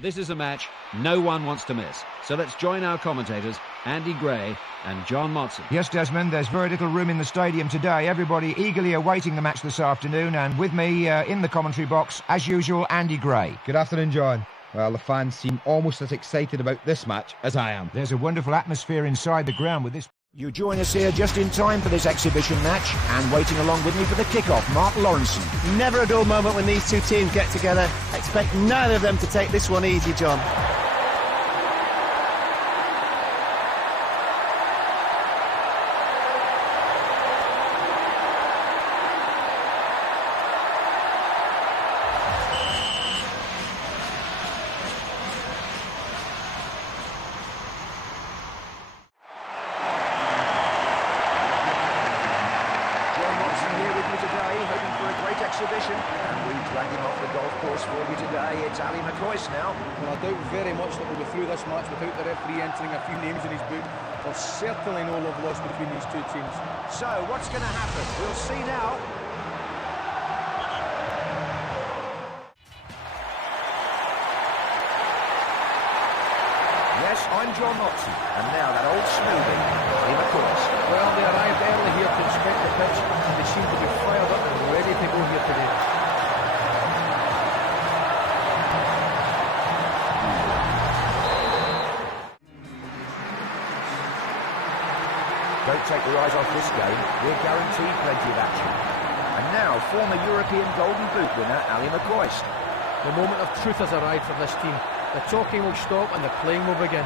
This is a match no one wants to miss. So let's join our commentators, Andy Gray and John Motson. Yes, Desmond, there's very little room in the stadium today. Everybody eagerly awaiting the match this afternoon. And with me in the commentary box, as usual, Andy Gray. Good afternoon, John. Well, the fans seem almost as excited about this match as I am. There's a wonderful atmosphere inside the ground with this. You join us here just in time for this exhibition match, and waiting along with me for the kickoff, Mark Lawrenson. Never a dull moment when these two teams get together. Expect neither of them to take this one easy, John. And we drag him off the golf course for you today. It's Ali McCoist now. Well, I doubt very much that we'll go through this match without the referee entering a few names in his book. There's certainly no love lost between these two teams. So, what's going to happen? We'll see now. Yes, I'm John Motson, and now that old smoothie, Ali McCoist. Well, they arrived early here to inspect the pitch, and they seem to be fired up and ready to go here today. Don't take your eyes off this game. We're guaranteed plenty of action. And now, former European Golden Boot winner Ali McCoist. The moment of truth has arrived for this team. The talking will stop and the playing will begin.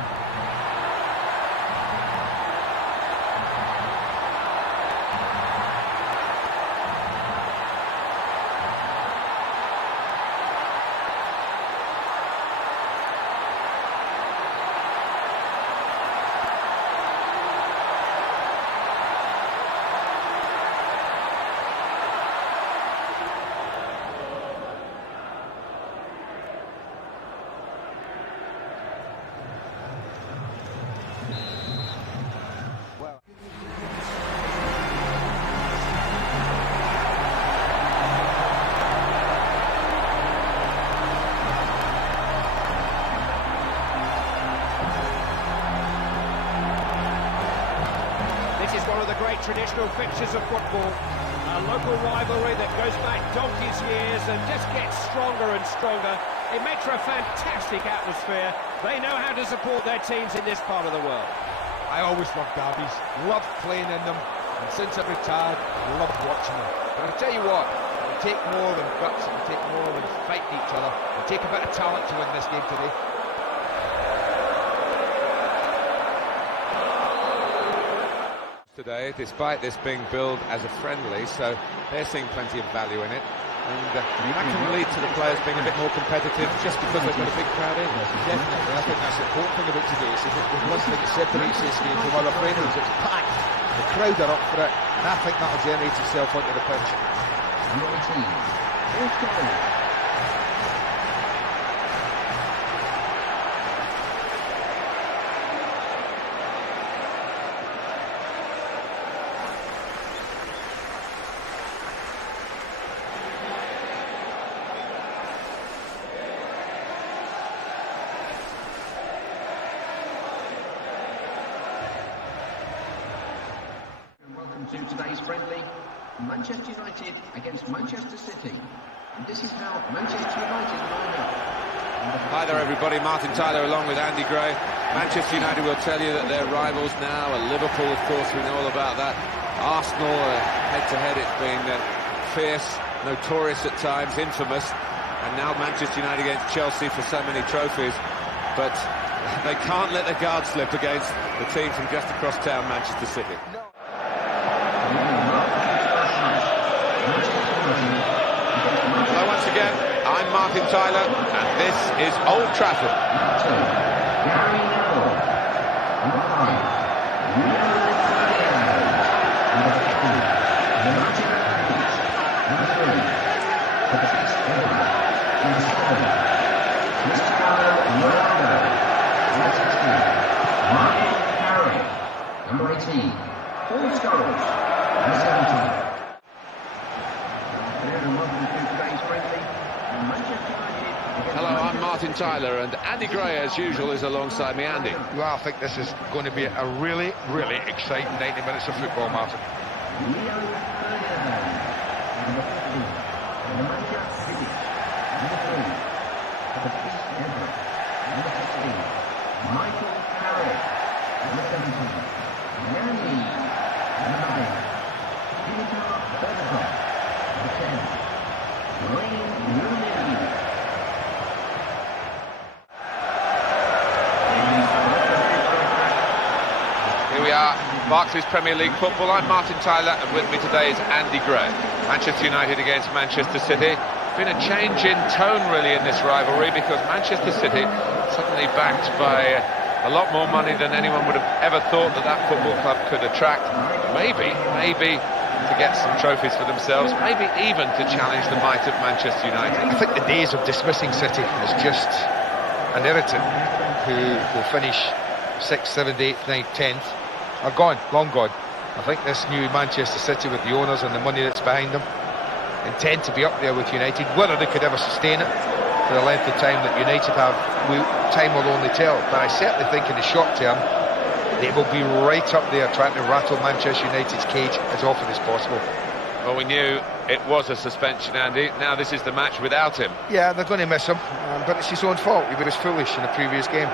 Traditional fixtures of football, a local rivalry that goes back donkey's years and just gets stronger and stronger. It makes for a fantastic atmosphere. They know how to support their teams in this part of the world. I always loved derbies, loved playing in them, and since I've retired, I loved watching them. But I tell you what, it take more than guts, it take more than fighting each other. It take a bit of talent to win this game today. Today, despite this being billed as a friendly, so they're seeing plenty of value in it, and that can lead to the players being a bit more competitive just because they've got a big crowd in. Definitely, I think that's the important thing about today. Is that one thing that separates this game from other friendlies, it's packed. The crowd are up for it, and I think that'll generate itself onto the pitch. To today's friendly, Manchester United against Manchester City. And this is how Manchester United line up. Hi there everybody, Martin Tyler along with Andy Gray. Manchester United will tell you that they're rivals now, and Liverpool of course we know all about that. Arsenal head-to-head, it's been fierce, notorious at times, infamous, and now Manchester United against Chelsea for so many trophies. But they can't let their guard slip against the team from just across town, Manchester City. Hello once again, I'm Martin Tyler, and this is Old Trafford. Number 18, Paul Scholes, number 17. Today's friendly, Manchester United Hello, I'm Martin Tyler, and Andy Gray, as usual, is alongside me. Andy. Well, I think this is going to be a really, really exciting 90 minutes of football, Martin. Here we are, Barclays Premier League football. I'm Martin Tyler, and with me today is Andy Gray. Manchester United against Manchester City. Been a change in tone really in this rivalry, because Manchester City suddenly backed by a lot more money than anyone would have ever thought that football club could attract. Maybe to get some trophies for themselves, maybe even to challenge the might of Manchester United. I think the days of dismissing City as just an irritant who will finish 6th, 7th, 8th, 9th, 10th are gone, long gone. I think this new Manchester City, with the owners and the money that's behind them, intend to be up there with United. Whether they could ever sustain it for the length of time that United have, time will only tell. But I certainly think in the short term they will be right up there trying to rattle Manchester United's cage as often as possible. Well, we knew it was a suspension, Andy. Now this is the match without him. Yeah, they're going to miss him, but it's his own fault. He was foolish in the previous game.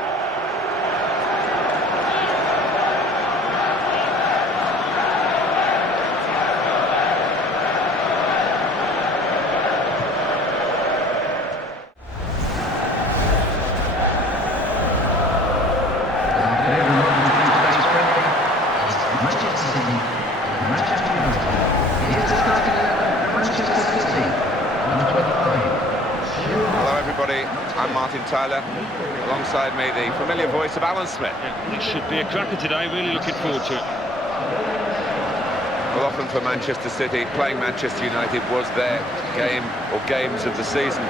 I'm Martin Tyler, alongside me the familiar voice of Alan Smith. Yeah, it should be a cracker today, really looking forward to it. Well, often for Manchester City, playing Manchester United was their game or games of the season.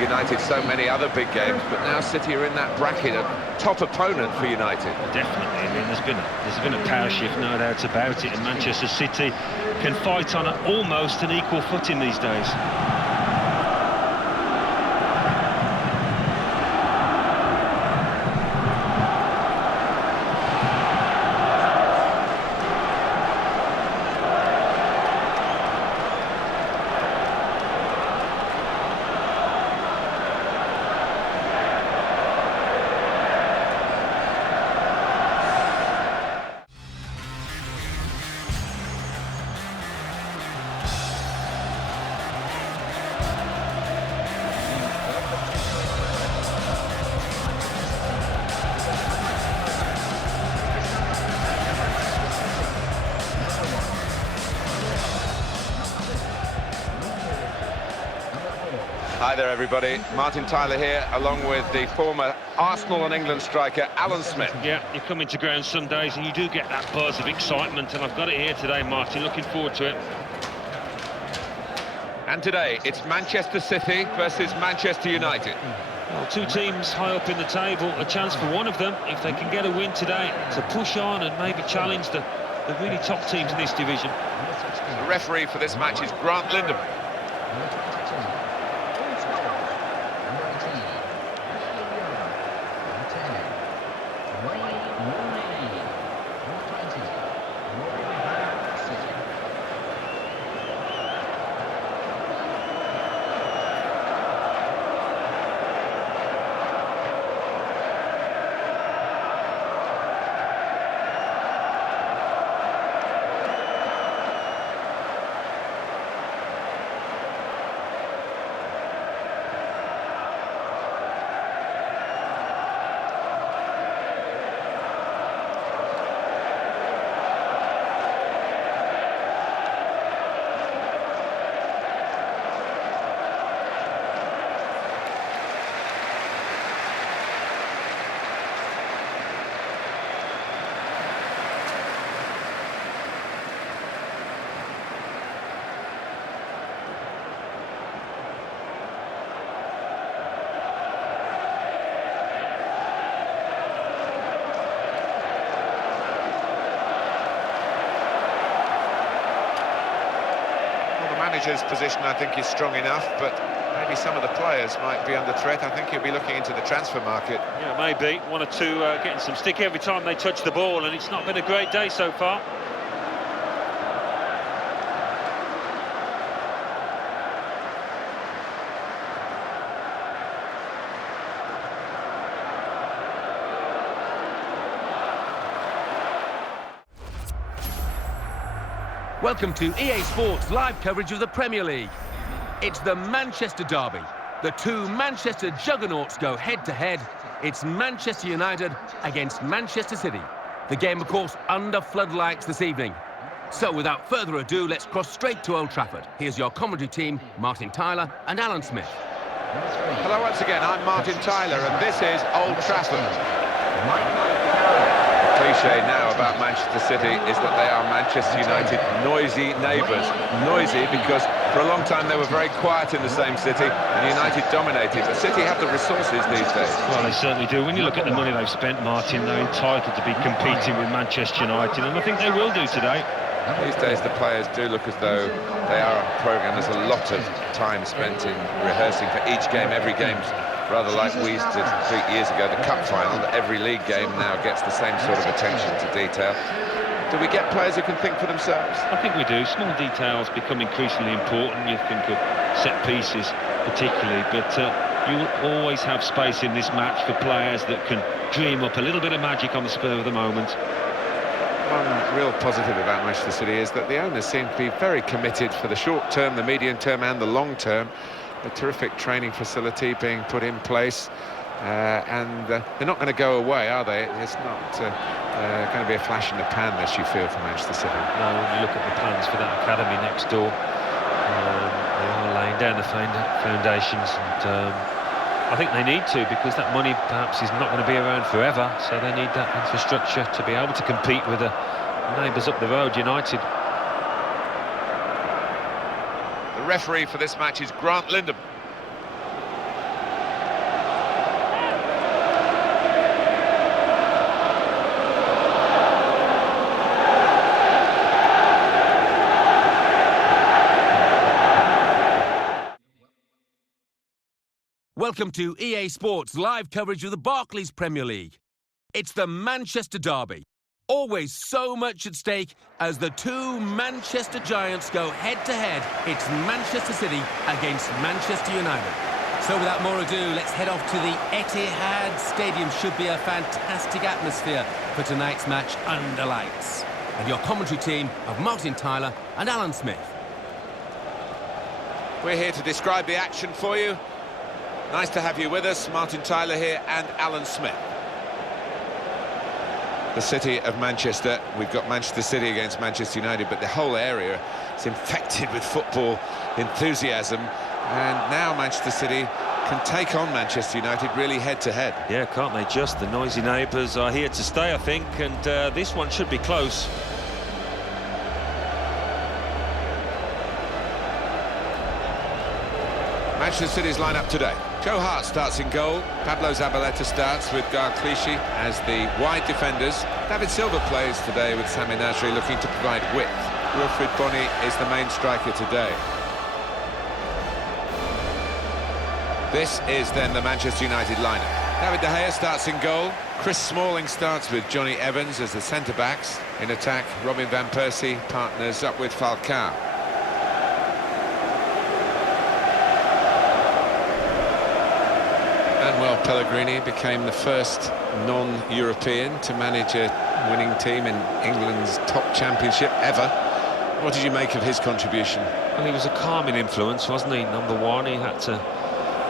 United so many other big games, but now City are in that bracket of top opponent for United. Definitely. I mean, there's been a power shift, no doubt about it, and Manchester City can fight on almost an equal footing these days. Hi there, everybody. Martin Tyler here, along with the former Arsenal and England striker, Alan Smith. Yeah, you come into ground some days and you do get that buzz of excitement, and I've got it here today, Martin. Looking forward to it. And today, it's Manchester City versus Manchester United. Well, two teams high up in the table. A chance for one of them, if they can get a win today, to push on and maybe challenge the really top teams in this division. The referee for this match is Grant Lindham. Manager's position, I think, is strong enough, but maybe some of the players might be under threat. I think he'll be looking into the transfer market. Yeah, maybe. One or two getting some stick every time they touch the ball, and it's not been a great day so far. Welcome to EA Sports live coverage of the Premier League. It's the Manchester derby. The two Manchester juggernauts go head-to-head. It's Manchester United against Manchester City. The game, of course, under floodlights this evening. So, without further ado, let's cross straight to Old Trafford. Here's your commentary team, Martin Tyler and Alan Smith. Hello once again, I'm Martin Tyler, and this is Old Trafford. The cliche now about Manchester City is that they are Manchester United noisy neighbours. Noisy because for a long time they were very quiet in the same city and United dominated. But City have the resources these days. Well, they certainly do. When you look at the money they've spent, Martin, they're entitled to be competing with Manchester United, and I think they will do today. These days the players do look as though they are on programme. There's a lot of time spent in rehearsing for each game. Every game's rather like we used to treat years ago, the cup final. Every league game now gets the same sort of attention to detail. Do we get players who can think for themselves? I think we do. Small details become increasingly important. You think of set pieces particularly, but you will always have space in this match for players that can dream up a little bit of magic on the spur of the moment. One real positive about Manchester City is that the owners seem to be very committed for the short term, the medium term and the long term. A terrific training facility being put in place, and they're not going to go away, are they? It's not going to be a flash in the pan, this you feel, for Manchester City. No, when you look at the plans for that academy next door, they are laying down the foundations, and I think they need to, because that money perhaps is not going to be around forever, so they need that infrastructure to be able to compete with the neighbours up the road, United. The referee for this match is Grant Lindham. Welcome to EA Sports live coverage of the Barclays Premier League. It's the Manchester derby. Always so much at stake as the two Manchester giants go head-to-head. It's Manchester City against Manchester United. So without more ado, let's head off to the Etihad Stadium. Should be a fantastic atmosphere for tonight's match under lights. And your commentary team of Martin Tyler and Alan Smith. We're here to describe the action for you. Nice to have you with us. Martin Tyler here and Alan Smith. The city of Manchester. We've got Manchester City against Manchester United, but the whole area is infected with football enthusiasm, and now Manchester City can take on Manchester United really head-to-head. Yeah, can't they just? The noisy neighbours are here to stay, I think, and this one should be close. Manchester City's line-up today. Joe Hart starts in goal. Pablo Zabaleta starts with Clichy as the wide defenders. David Silva plays today with Sami Nasri looking to provide width. Wilfried Bony is the main striker today. This is then the Manchester United lineup. David De Gea starts in goal. Chris Smalling starts with Johnny Evans as the centre-backs. In attack, Robin van Persie partners up with Falcao. Manuel Pellegrini became the first non-European to manage a winning team in England's top championship ever. What did you make of his contribution? Well, he was a calming influence, wasn't he? Number one, he had to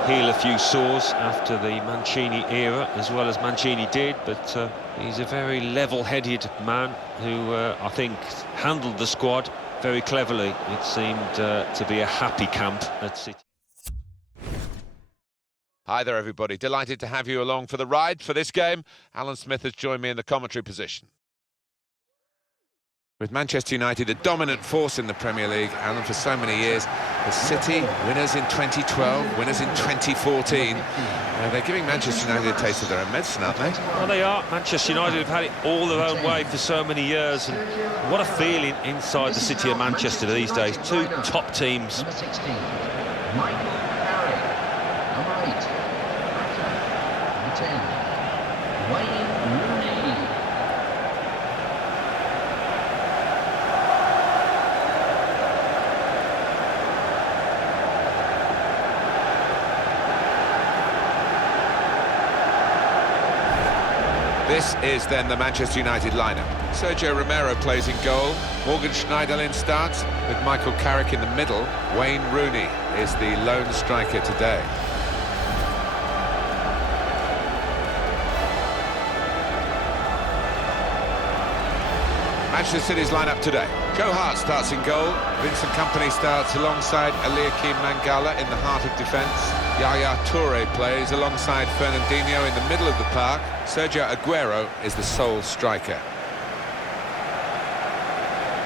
heal a few sores after the Mancini era, as well as Mancini did, but he's a very level-headed man who, I think, handled the squad very cleverly. It seemed to be a happy camp at City. Hi there, everybody. Delighted to have you along for the ride for this game. Alan Smith has joined me in the commentary position. With Manchester United a dominant force in the Premier League, Alan, for so many years, the City winners in 2012, winners in 2014. They're giving Manchester United a taste of their own medicine, aren't they? Well, they are. Manchester United have had it all their own way for so many years, and what a feeling inside the city of Manchester these days. Two top teams. 10, Wayne Rooney. This is then the Manchester United lineup. Sergio Romero plays in goal. Morgan Schneiderlin starts with Michael Carrick in the middle. Wayne Rooney is the lone striker today. Manchester City's lineup today. Joe Hart starts in goal. Vincent Kompany starts alongside Eliakim Mangala in the heart of defence. Yaya Toure plays alongside Fernandinho in the middle of the park. Sergio Aguero is the sole striker.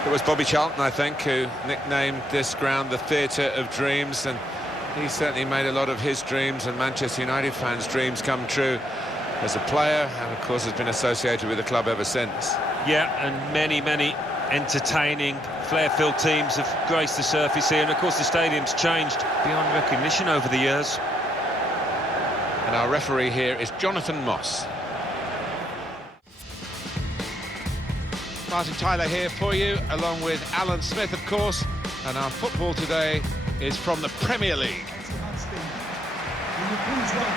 It was Bobby Charlton, I think, who nicknamed this ground the Theatre of Dreams, and he certainly made a lot of his dreams and Manchester United fans' dreams come true as a player, and of course has been associated with the club ever since. Yeah, and many entertaining, flair-filled teams have graced the surface here, and of course the stadium's changed beyond recognition over the years. And our referee here is Jonathan Moss. Martin Tyler here for you, along with Alan Smith, of course, and our football today is from the Premier League.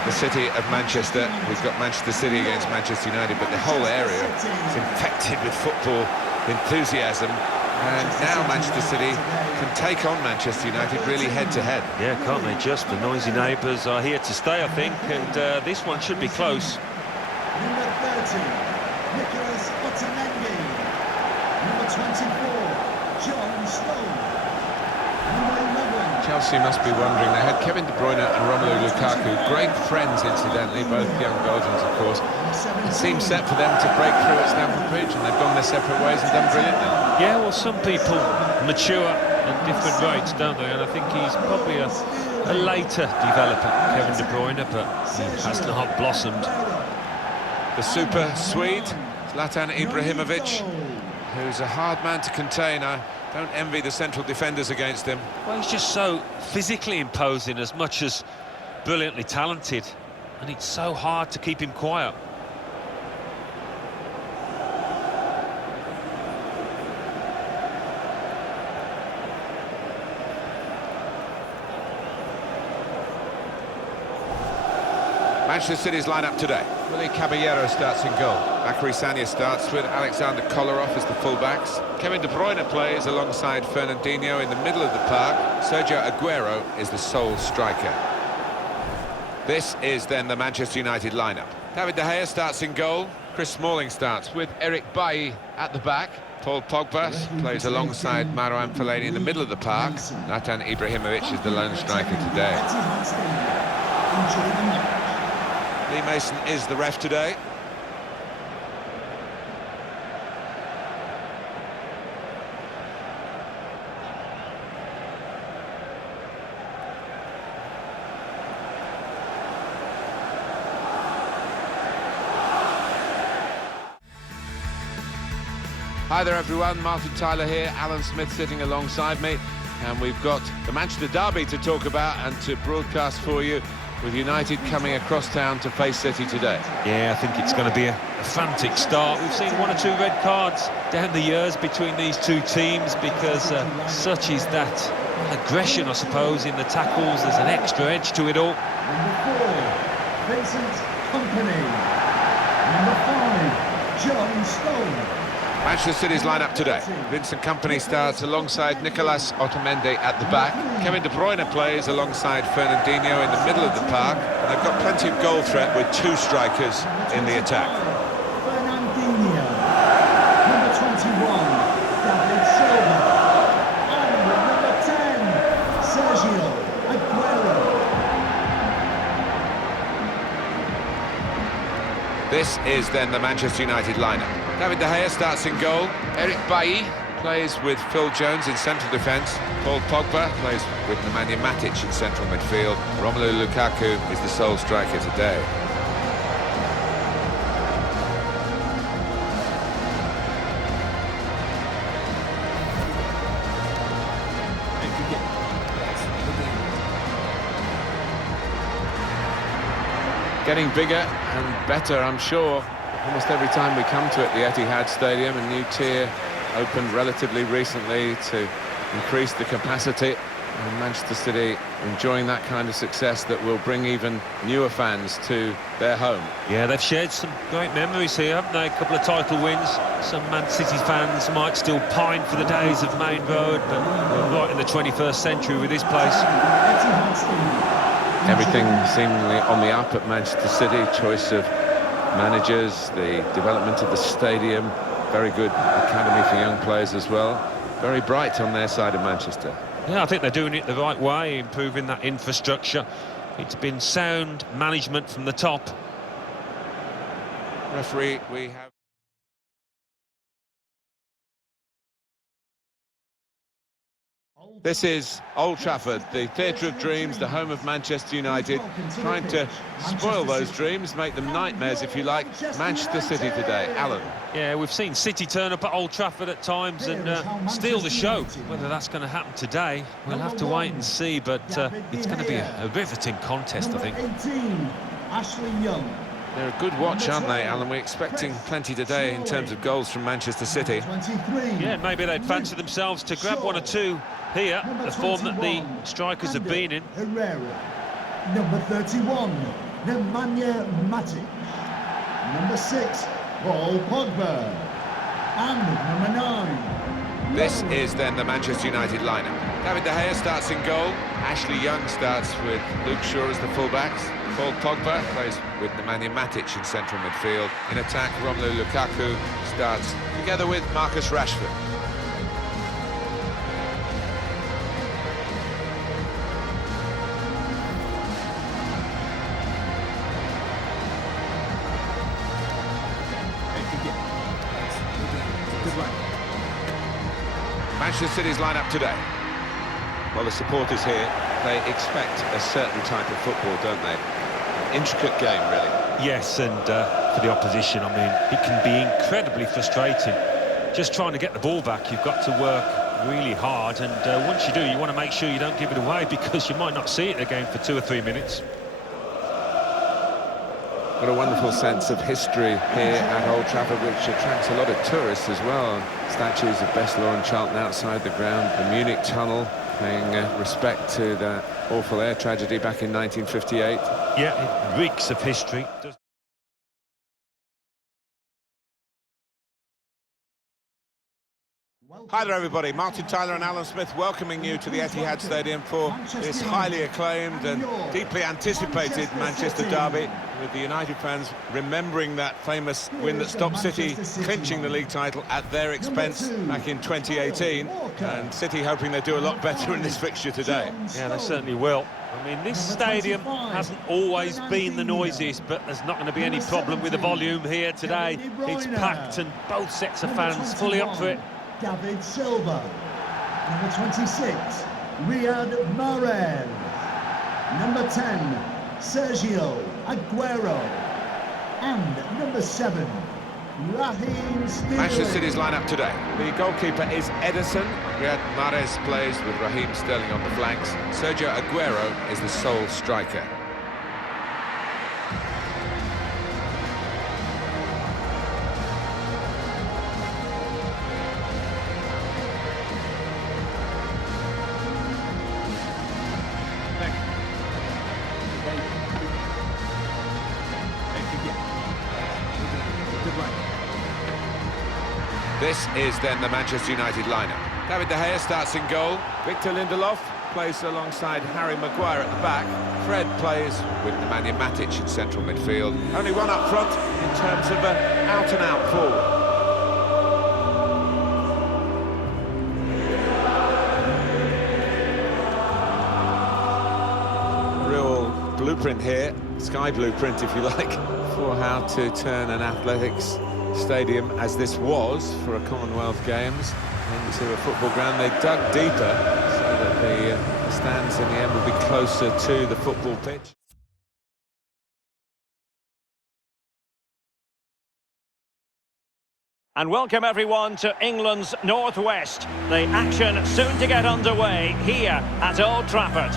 The city of Manchester, we've got Manchester City against Manchester United, but the whole area is infected with football enthusiasm, and now Manchester City can take on Manchester United really head-to-head. Yeah, can't they just? The noisy neighbours are here to stay, I think, and this one should be close. Number 30, Nicholas Otamendi. Number 24, John Stones. Number 11. Chelsea must be wondering, they had Kevin De Bruyne and Romelu Lukaku, great friends incidentally, both young Belgians of course. It seems set for them to break through at Stamford Bridge, and they've gone their separate ways and done brilliantly. Yeah, well, some people mature at different rates, don't they? And I think he's probably a later developer, Kevin De Bruyne, but he has not blossomed. The super Swede, Zlatan Ibrahimovic, who's a hard man to contain. I don't envy the central defenders against him. Well, he's just so physically imposing as much as brilliantly talented, and it's so hard to keep him quiet. Manchester City's lineup today. Willy Caballero starts in goal. Bakary Sagna starts with Alexander Kolarov as the fullbacks. Kevin De Bruyne plays alongside Fernandinho in the middle of the park. Sergio Aguero is the sole striker. This is then the Manchester United lineup. David De Gea starts in goal. Chris Smalling starts with Eric Bailly at the back. Paul Pogba plays alongside Marouane Fellaini in the middle of the park. Zlatan Ibrahimovic is the lone striker today. Lee Mason is the ref today. Hi there everyone, Martin Tyler here, Alan Smith sitting alongside me, and we've got the Manchester Derby to talk about and to broadcast for you, with United coming across town to face City today. Yeah, I think it's going to be a frantic start. We've seen 1 or 2 red cards down the years between these two teams because such is that aggression, I suppose, in the tackles. There's an extra edge to it all. Number 4, Vincent Kompany. Number 5, John Stones. Manchester City's lineup today. Vincent Kompany starts alongside Nicolas Otamendi at the back. Kevin De Bruyne plays alongside Fernandinho in the middle of the park. And they've got plenty of goal threat with 2 strikers in the attack. Fernandinho. Number 21, David Silva. And number 10, Sergio Aguero. This is then the Manchester United lineup. David De Gea starts in goal. Eric Bailly plays with Phil Jones in central defence. Paul Pogba plays with Nemanja Matic in central midfield. Romelu Lukaku is the sole striker today. getting bigger and better, I'm sure. Almost every time we come to it, the Etihad Stadium, a new tier opened relatively recently to increase the capacity. And Manchester City enjoying that kind of success that will bring even newer fans to their home. Yeah, they've shared some great memories here, haven't they? A couple of title wins. Some Man City fans might still pine for the days of Main Road, but we're right in the 21st century with this place. Everything seemingly on the up at Manchester City. Choice of managers, the development of the stadium, very good academy for young players as well. Very bright on their side of Manchester. Yeah, I think they're doing it the right way, improving that infrastructure. It's been sound management from the top. Referee, we have... This is Old Trafford, the theatre of dreams, the home of Manchester United, trying to spoil those dreams, make them nightmares, if you like. Manchester City today. Alan. Yeah, we've seen City turn up at Old Trafford at times and steal the show. Whether that's going to happen today, we'll have to wait and see, but it's going to be a riveting contest, I think. 18, Ashley Young. They're a good watch, aren't they, Alan? We're expecting plenty today in terms of goals from Manchester City. Yeah, maybe they'd fancy themselves to grab one or two here, the form that the strikers have been in. Herrera. Number 31, Nemanja Matic. Number 6, Paul Pogba. And number 9. This is then the Manchester United lineup. David De Gea starts in goal. Ashley Young starts with Luke Shaw as the fullbacks. Paul Pogba plays with Nemanja Matic in central midfield. In attack, Romelu Lukaku starts together with Marcus Rashford. Manchester City's lineup today. Well, the supporters here, they expect a certain type of football, don't they? Intricate game, really. Yes, and for the opposition, I mean, it can be incredibly frustrating. Just trying to get the ball back, you've got to work really hard, and once you do, you want to make sure you don't give it away, because you might not see it again for 2 or 3 minutes. What a wonderful sense of history here at Old Trafford, which attracts a lot of tourists as well. Statues of Besselaw and Charlton outside the ground, the Munich tunnel, paying respect to that awful air tragedy back in 1958. Yeah, it reeks of history. Hi there, everybody. Martin Tyler and Alan Smith welcoming you to the Etihad Stadium for this highly acclaimed and deeply anticipated Manchester derby, with the United fans remembering that famous win that stopped City clinching the league title at their expense back in 2018, and City hoping they do a lot better in this fixture today. Yeah, they certainly will. I mean, this stadium hasn't always been the noisiest, but there's not going to be any problem with the volume here today. It's packed and both sets of fans fully up for it. David Silva. Number 26, Riyad Mahrez. Number 10, Sergio Aguero. And number 7, Raheem Sterling. Manchester City's lineup today. The goalkeeper is Ederson. Riyad Mahrez plays with Raheem Sterling on the flanks. Sergio Aguero is the sole striker. This is then the Manchester United lineup. David De Gea starts in goal. Victor Lindelof plays alongside Harry Maguire at the back. Fred plays with Nemanja Matic in central midfield. Only one up front in terms of an out-and-out forward. Real blueprint here, sky blueprint if you like, for how to turn an athletics stadium, as this was for a Commonwealth Games, into a football ground. They dug deeper so that the stands in the end will be closer to the football pitch. And welcome everyone to England's Northwest. The action soon to get underway here at Old Trafford.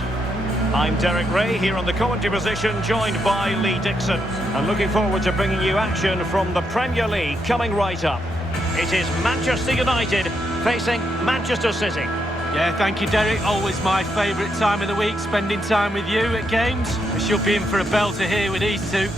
I'm Derek Ray here on the commentary position, joined by Lee Dixon. And looking forward to bringing you action from the Premier League coming right up. It is Manchester United facing Manchester City. Yeah, thank you, Derek. Always my favourite time of the week, spending time with you at games. We should be in for a belter here with these two.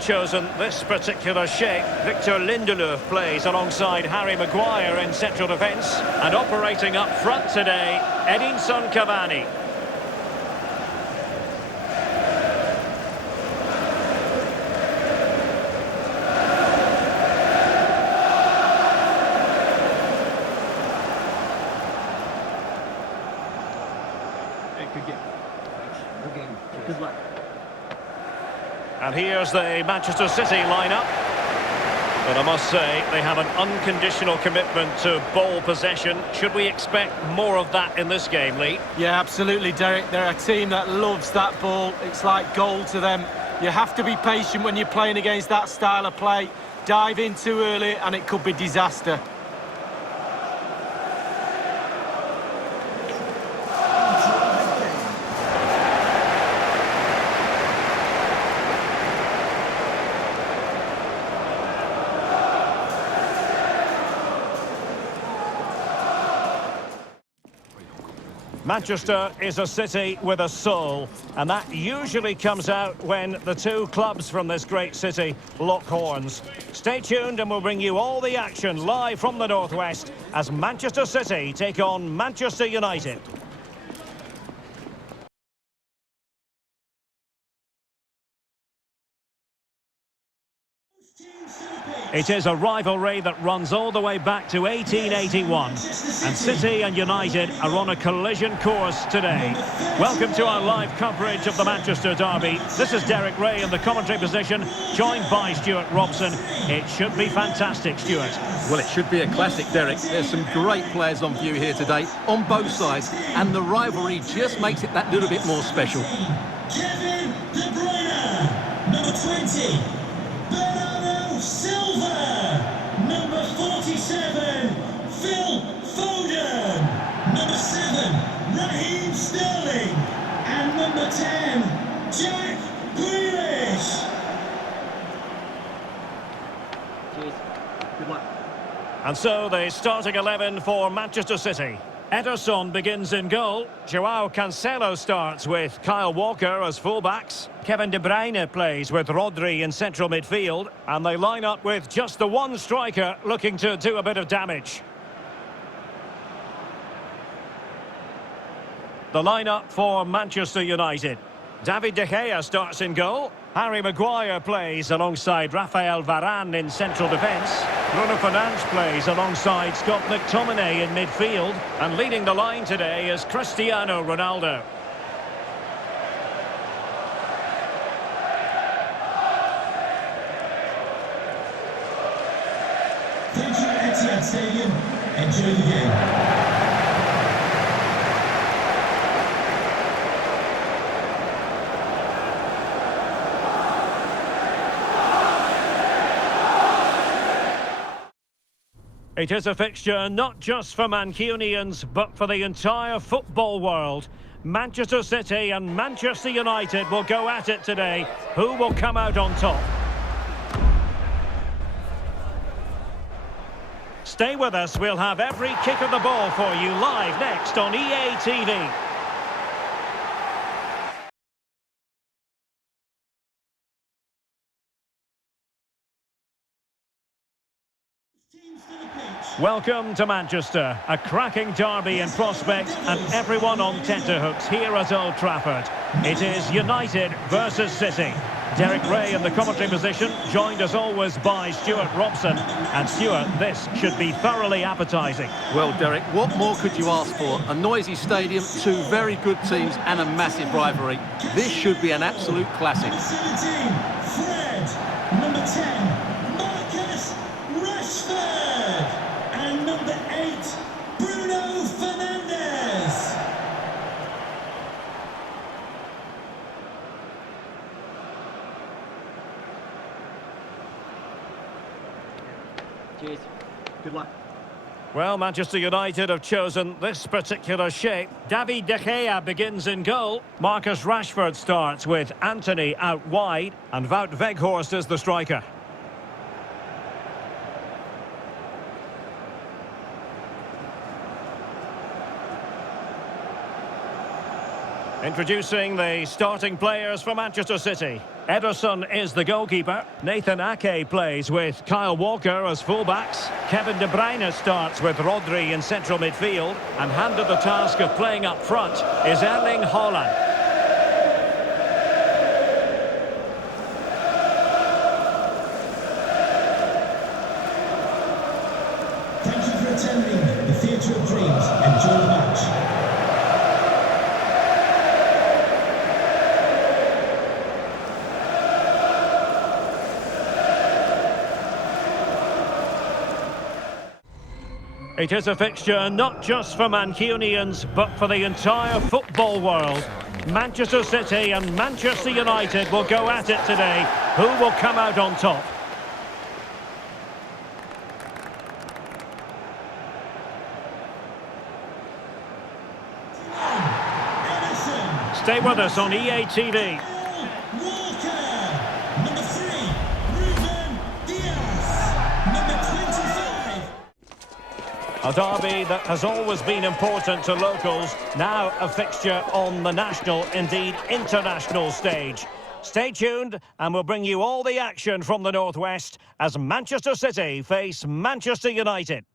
Chosen this particular shape. Victor Lindelof plays alongside Harry Maguire in central defence, and operating up front today, Edinson Cavani. Good luck. And here's the Manchester City lineup. But I must say, they have an unconditional commitment to ball possession. Should we expect more of that in this game, Lee? Yeah, absolutely, Derek. They're a team that loves that ball. It's like gold to them. You have to be patient when you're playing against that style of play. Dive in too early and it could be disaster. Manchester is a city with a soul, and that usually comes out when the two clubs from this great city lock horns. Stay tuned and we'll bring you all the action live from the northwest as Manchester City take on Manchester United. It is a rivalry that runs all the way back to 1881, and City and United are on a collision course today. Welcome to our live coverage of the Manchester derby. This is Derek Ray in the commentary position, joined by Stuart Robson. It should be fantastic, Stuart. Well, it should be a classic, Derek. There's some great players on view here today, on both sides, and the rivalry just makes it that little bit more special. Kevin De Bruyne, number 20. Silva, number 47, Phil Foden, number 7, Raheem Sterling, and number 10, Jack Grealish. Cheers. Good luck. And so the starting 11 for Manchester City. Ederson begins in goal. Joao Cancelo starts with Kyle Walker as fullbacks. Kevin De Bruyne plays with Rodri in central midfield. And they line up with just the one striker looking to do a bit of damage. The lineup for Manchester United. David De Gea starts in goal. Harry Maguire plays alongside Rafael Varane in central defence. Bruno Fernandes plays alongside Scott McTominay in midfield. And leading the line today is Cristiano Ronaldo. Thank you, Etihad Stadium. Enjoy the game. It is a fixture not just for Mancunians, but for the entire football world. Manchester City and Manchester United will go at it today. Who will come out on top? Stay with us, we'll have every kick of the ball for you live next on EA TV. Welcome to Manchester, a cracking derby in prospect and everyone on tenterhooks here at Old Trafford. It is United versus City. Derek Ray in the commentary position, joined as always by Stuart Robson. And Stuart, this should be thoroughly appetising. Well, Derek, what more could you ask for? A noisy stadium, two very good teams and a massive rivalry. This should be an absolute classic. 17, Fred, number 10, Marcus Rashford. And number 8, Bruno Fernandes. Good luck. Well, Manchester United have chosen this particular shape. David De Gea begins in goal. Marcus Rashford starts with Anthony out wide. And Wout Weghorst is the striker. Introducing the starting players for Manchester City. Ederson is the goalkeeper. Nathan Ake plays with Kyle Walker as fullbacks. Kevin De Bruyne starts with Rodri in central midfield. And handed the task of playing up front is Erling Haaland. Thank you for attending the Theatre of Dreams. Enjoy the match. It is a fixture not just for Mancunians, but for the entire football world. Manchester City and Manchester United will go at it today. Who will come out on top? Stay with us on EA TV. A derby that has always been important to locals, now a fixture on the national, indeed international stage. Stay tuned and we'll bring you all the action from the Northwest as Manchester City face Manchester United.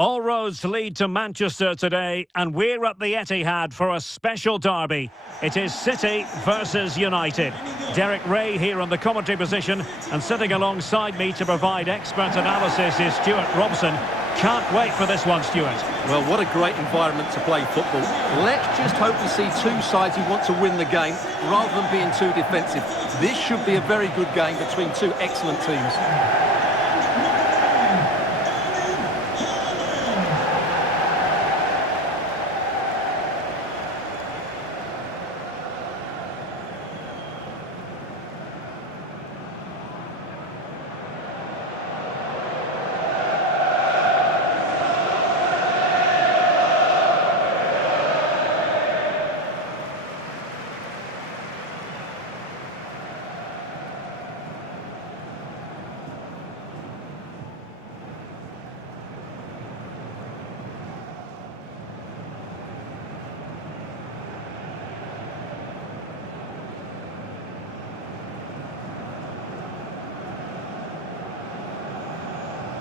All roads lead to Manchester today, and we're at the Etihad for a special derby. It is City versus United. Derek Ray here on the commentary position, and sitting alongside me to provide expert analysis is Stuart Robson. Can't wait for this one, Stuart. Well, what a great environment to play football. Let's just hope we see two sides who want to win the game rather than being too defensive. This should be a very good game between two excellent teams.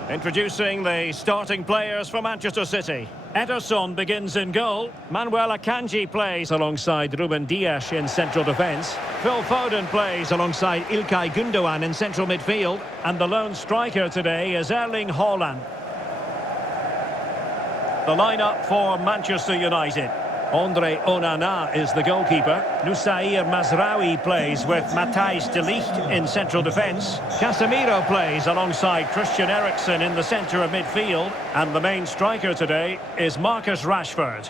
Introducing the starting players for Manchester City. Ederson begins in goal. Manuel Akanji plays alongside Ruben Dias in central defence. Phil Foden plays alongside İlkay Gündoğan in central midfield. And the lone striker today is Erling Haaland. The lineup for Manchester United. Andre Onana is the goalkeeper. Nusair Mazraoui plays with Matthijs de Ligt in central defence. Casemiro plays alongside Christian Eriksen in the centre of midfield. And the main striker today is Marcus Rashford.